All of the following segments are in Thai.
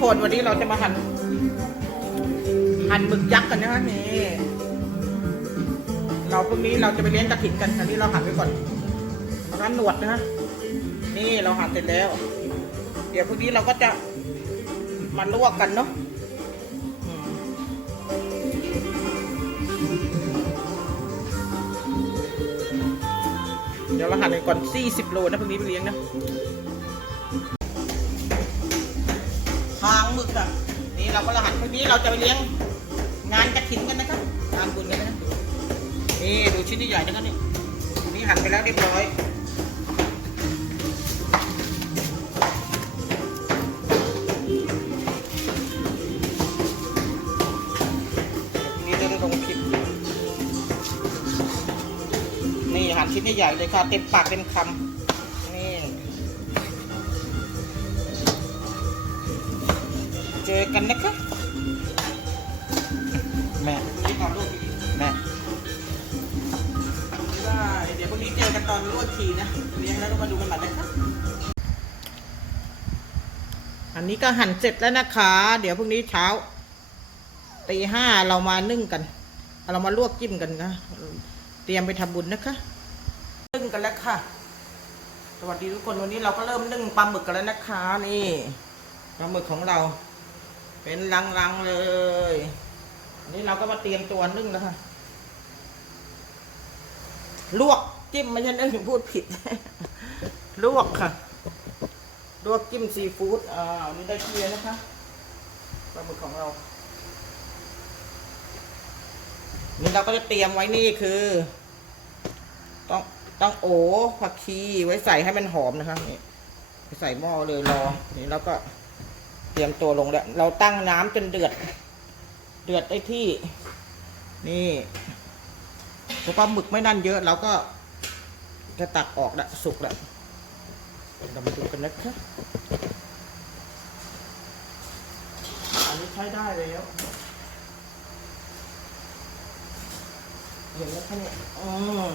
คนวันนี้เราจะมาหั่นหั่นหมึกยักษ์กันนะคะนี่เราพรุ่งนี้เราจะไปเลี้ยงกระถิ่นกันอันนี้เราหั่นไว้ก่อนร้านหนวดนะฮะนี่เราหั่นเสร็จแล้ว เดี๋ยวพรุ่งนี้เราก็จะมาลวกกันเนาะเดี๋ยวเราหั่นกันก่อน40โลนะพรุ่งนี้ไปเลี้ยงนะะนี่เราก็รหัสพรุ่งนี้เราจะไปเลี้ยงงานกระถินกันนะครับงานบุญกันนะนี่ดูชิ้นที่ใหญ่ๆนะครับนี่นี่หั่นไปแล้วเรียบร้อยนี่ได้ลงคลิปนี่หั่นชิ้นใหญ่เลยค่ะ เต็มปากเต็มคำ เจอกันนะคะ แม่ที่ตอนลวกทีแม่ว่าเดี๋ยวพรุ่งนี้เจอกันตอนลวกทีนะเลี้ยงแล้วก็มาดูกันใหม่นะคะอันนี้ก็หั่นเสร็จแล้วนะคะ เดี๋ยวพรุ่งนี้เช้าตีห้าเรามานึ่งกัน เรามาลวกจิ้มกันนะเตรียมไปทำบุญนะคะนึ่งกันแล้วค่ะ สวัสดีทุกคนวันนี้เราก็เริ่มนึ่งปลาหมึกกันแล้วนะคะ นี่ปลาหมึกของเรา เป็นลังๆเลยอันนี้เราก็มาเตรียมตัวนึ่งแล้วค่ะ ลวกจิ้มไม่ใช่นึ่งพูดผิด ลวกค่ะ ลวกจิ้มซีฟู้ดอ่าอันนี่ได้ที่แล้วนะคะปลาหมึกของเรา นี่เราก็จะเตรียมไว้นี่คือ ต้องต้องโอผักชีไว้ใส่ให้มันหอมนะคะนี่ใส่หม้อเลยรอ นี่แล้วก็ รียมตัวลงแล้ว เราตั้งน้ำจนเดือด เดือดได้ที่ นี่พราปลาหมึกไม่นั่นเยอะเราก็จะตักออกละสุกละเรามาดูกันนะคะอันนี้ใช้ได้แล้วเห็นไหมคะเนี่ยอืม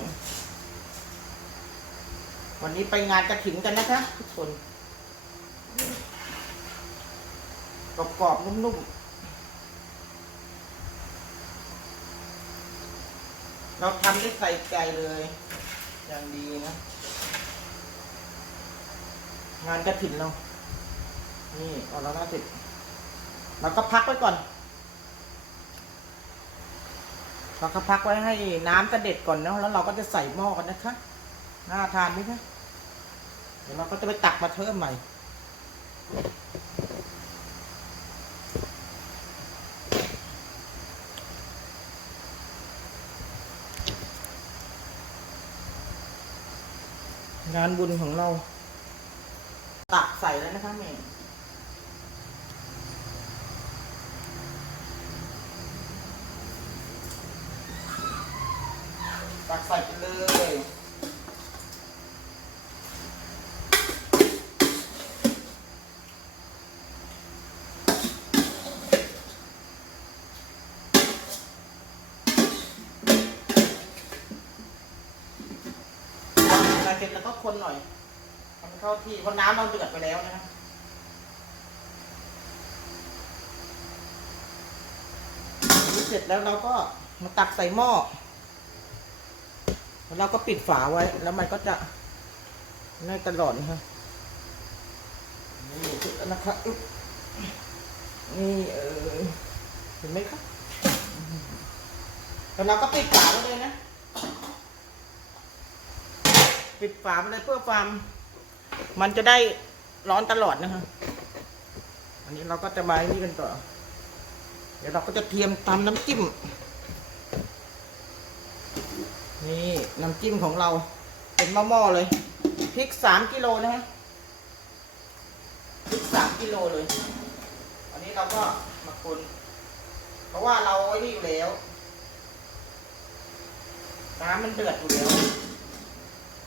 วันนี้ไปงานกระถิ่นกันนะคะทุกคน กรอบๆนุ่มๆ เราทำด้วยใส่ใจเลย อย่างดีนะ งานกระถิ่นเรา นี่เอาแล้วน่าติดเราก็พักไว้ก่อนเราก็พักไว้ให้น้ำกระเด็ดก่อนเนาะแล้วเราก็จะใส่หม้อกันนะคะ น่าทานไหมคะ เดี๋ยวเราก็จะไปตักมาเทิมใหม่ งานบุญของเรา ตักใส่แล้วนะคะแม่ตักใส่ไปเลย ร็จแล้วก็คนหน่อยทำเข้าที่เพราะน้ำเราเดือดไปแล้วนะครับเสร็จแล้วเราก็มาตักใส่หม้อแล้วเราก็ปิดฝาไว้ แล้วมันก็จะได้ตลอดนะครับนี่นะครับนี่เออเห็นไหมครับแล้วเราก็ปิดฝาไว้เลยนะ ปิดฝาไปเลยเพื่อความ มันจะได้ร้อนตลอดนะคะ อันนี้เราก็จะมานี่กันต่อ เดี๋ยวเราก็จะเตรียมตำน้ำจิ้ม นี่น้ำจิ้มของเราเป็นหม้อๆเลย พริกสามกิโลนะฮะ พริกสามกิโลเลย อันนี้เราก็มาคน เพราะว่าเราไว้นี่อยู่แล้ว น้ำมันเดือดอยู่แล้ว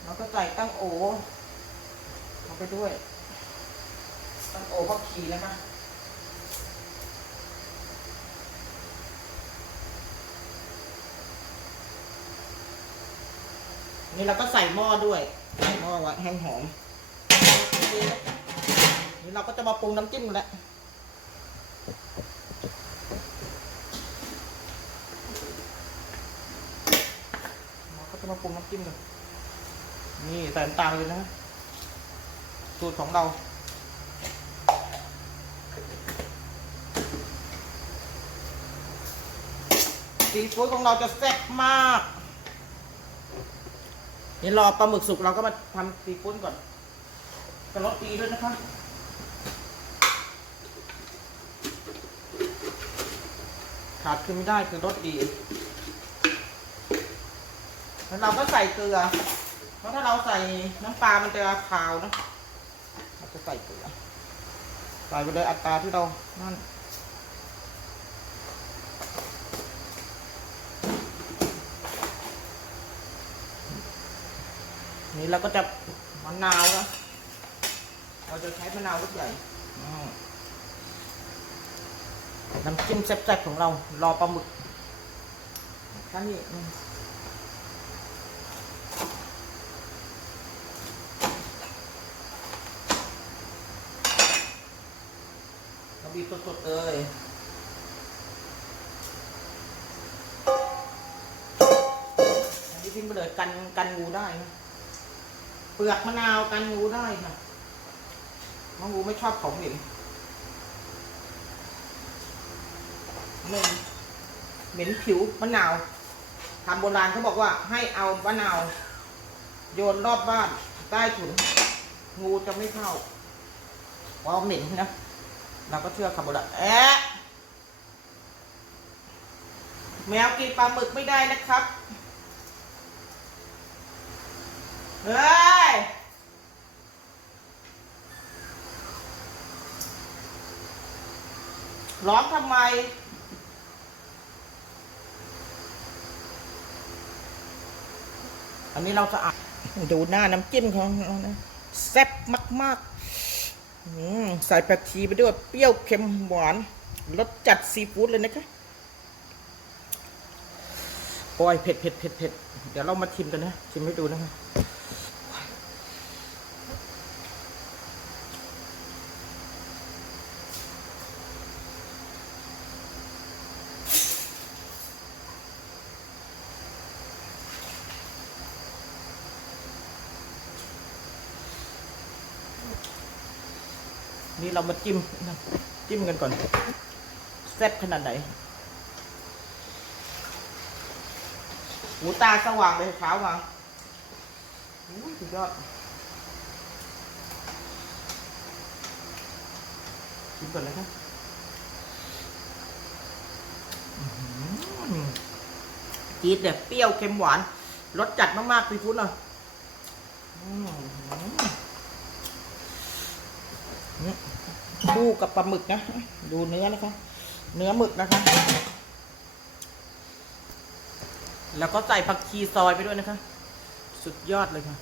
เราก็ใส่ตั้งโอลงไปด้วย ตั้งโอพักขีนะคะนี่เราก็ใส่หม้อด้วย ใส่หม้อไว้ให้หอม นี่เราก็จะมาปรุงน้ำจิ้มแล้วเราก็จะมาปรุงน้ำจิ้มกัน นี่ใส่น้ำตาลเลยนะสูตรของเรา ซีฟู้ดของเราจะแซ่บมาก นี่รอปลาหมึกสุกเราก็มาทำซีฟู้ดก่อนกระรสดีด้วยนะคะขาดคือไม่ได้คือรสดี แล้วเราก็ใส่เกลือ ราะถ้าเราใส่น้ำปลา มันจะคาวนะเราจะใส่เกลือใส่ไปเลยอัตราที่เรา นั่น นี่เราก็จะมะนาวนะเราจะใช้มะนาวลูกใหญ่ น้ำจิ้มแซ่บๆของเรา รอปลาหมึกแค่นี้ เราบีบสดๆเลยอันนี้ทิ้งไปเลยกันกันงูได้นะเปลือกมะนาวกันงูได้ค่ะน้องงูไม่ชอบของเหม็นเหม็นเหม็นผิวมะนาวทำโบราณเขาบอกว่าให้เอามะนาว โยนรอบบ้านใต้ถุนงูจะไม่เข้าเพราะเหม็นนะ เราก็เชื่อคำโบราณแอะแมวกินปลาหมึกไม่ได้นะครับ เฮ้ย ร้องทำไม อันนี้เราจะอะดูหน้าน้ำจิ้มของเรานะแซ่บมาก ๆ ใส่ผักชีไปด้วยเปรี้ยวเค็มหวานรสจัดซีฟู้ดเลยนะคะโอ้ยเผ็ดเผ็ดเผ็ดเผ็ดเดี๋ยวเรามาชิมกันนะ ชิมให้ดูนะคะ นี่เรามาจิ้มจิ้มกันก่อนแซ่บขนาดไหนหูตาสว่างเลยเช้ามาอุ้สุดยอดชิมก่อนเลยครับจี๊ดแบบเปรี้ยวเค็มหวานรสจัดมากๆพี่พุทธเนาะอื้อหือ คู่กับปลาหมึกนะ ดูเนื้อนะคะ เนื้อหมึกนะคะ แล้วก็ใส่ผักชีซอยไปด้วยนะคะ สุดยอดเลยค่ะ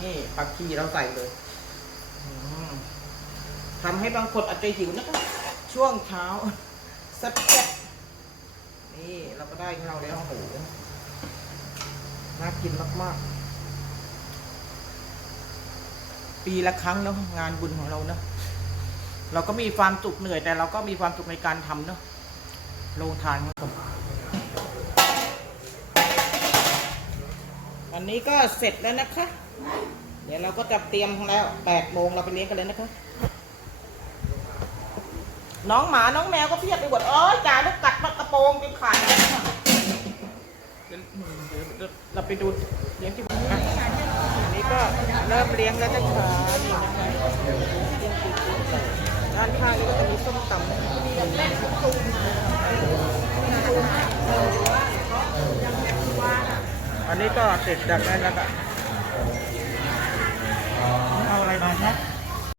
นี่ผักชีเราใส่เลยทำให้บางคนอาจจะหิวนะคะ ช่วงเช้าแซ่บนี่เราก็ได้ของเราแล้วโอ้โหน่ากินมากๆ ปีละครั้งเนาะงานบุญของเราเนาะเราก็มีความสุขเหนื่อย แต่เราก็มีความสุขในการทำเนาะโรงทานครับวันนี้ก็เสร็จแล้วนะคะ เดี๋ยวเราก็จะเตรียมแล้วแปดโมงเราไปเลี้ยงกันเลยนะคะ น้องหมาน้องแมวก็เพียบไปหมดเอ้ยจ่าลูกกัดมากระโปรงเลยนะเดี๋ยวเดี๋ยวเราไปดูเลี้ยงที่ นี้ก็เริ่มเลี้ยงแล้วนะคะนี่นะคะด้านข้างนี้ก็จะมีส้มตำอันนี้ก็เสร็จากนั้นแล้วก็เอาอะไรมาครับ